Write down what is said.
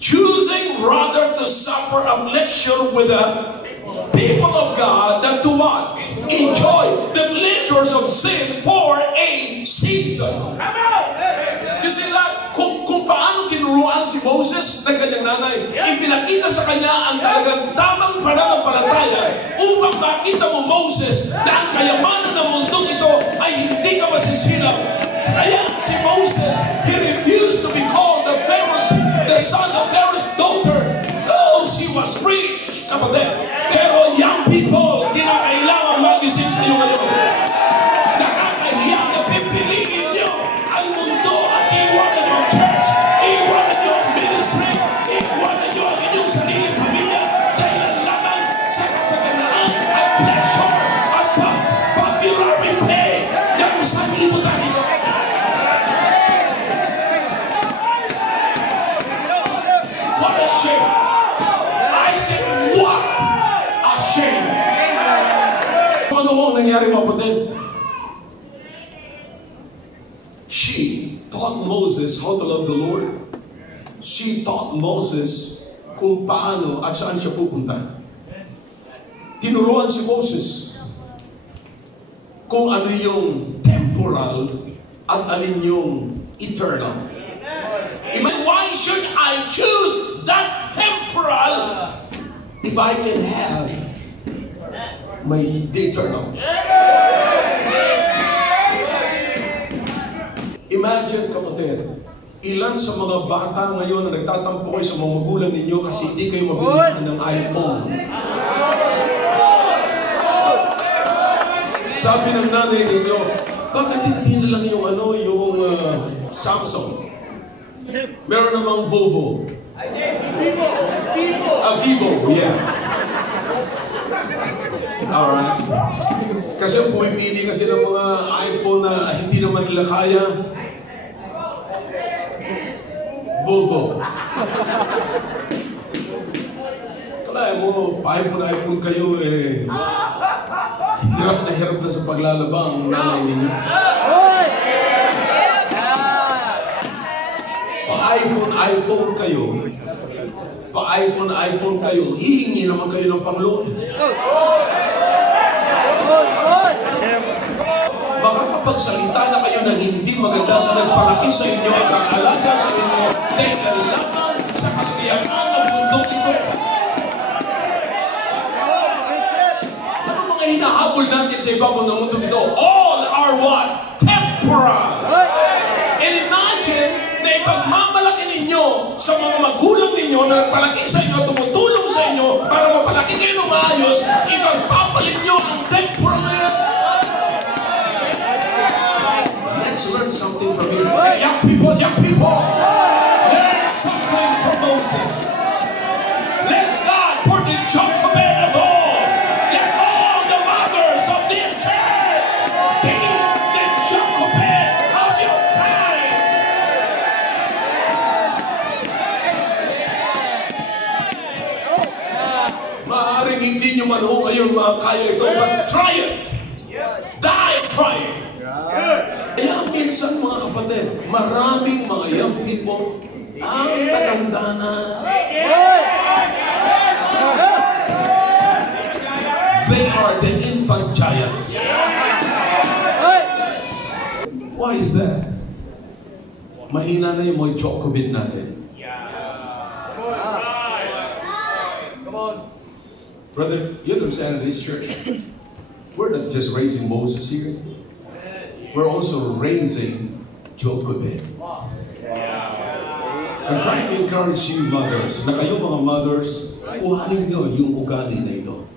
choosing rather to suffer affliction with the people of God than to what? Enjoy the pleasures of sin for a season. Amen! Kasi kung paano tinuruan si Moses ng kanyang nanay, ipinakita sa kanya ang talagang tamang pananampalataya upang makita mo, Moses, na ang kayamanan ng mundong ito ay hindi ka masisilaw. Kaya si Moses, he refused to be called the son of Pharaoh's daughter, though she was rich. Kapatid, pero young people, kinakailangan mag-isip kayo ngayon. Nakakahiya na pipiliin nyo ang mundo at iwanan nyo ang church, iwanan nyo ang ministry, iwanan nyo ang inyong sariling pamilya dahil lamang sa kasaganaan at pleasure at popularity ng sa libutan nito. What a shame! I said, what a shame! Ano mo nangyari, kapatid? She taught Moses how to love the Lord. She taught Moses kung paano at saan siya pupunta. Tinuruan si Moses kung ano yung temporal at alin yung eternal. Why should I choose that temporal if I can have the eternal? Imagine, kapatid, ilan sa mga bata ngayon na nagtatampo kayo sa mga magulang ninyo kasi hindi kayo mabilihan ng iPhone. Sabi ng nanay ninyo, bakit hindi na lang yung Samsung? Meron namang Volvo. Vivo, yeah. Alright. Kasi pumipili kasi ng mga iPhone na hindi naman nila kaya. Volvo. Kaya mo, iPhone kayo hirap na sa paglalaba ang nanay ninyo. Pa-iPhone kayo, hihingi naman kayo ng pang-loan. Baka kapag salita na kayo na hindi maganda sa nagpalaki sa inyo at nag-alaga sa inyo, dahil lamang sa kakayahan ng mundong ito. Ano mga hinahabol natin sa ibabaw ng mundong ito? All are what? Temporal. And imagine na ipagmamalaki ninyo sa mga magulang ninyo na nagpalaki sa inyo, tumutulong sa inyo para mapalaki kayo ng maayos, ipagpapalit nyo ang temporal na yan. Let's learn something from here. Hey, young people, learn something from Moses. Bless God for the Jochebed of all. Let all the mothers of this church be the Jochebed of your time. Maaaring hindi nyo man ho ngayon makakaya ito, but try it. Die trying. Kaya minsan mga kapatid, maraming mga young people ang tatanda na. They are the infant giants. Why is that? Mahina na yung mga Jochebed natin. Come on. Brother, you understand this church? We're not just raising Moses here. We're also raising Jochebed. I'm trying to encourage you mothers, na kayo mga mothers, kuhanin nyo yung ugali na ito.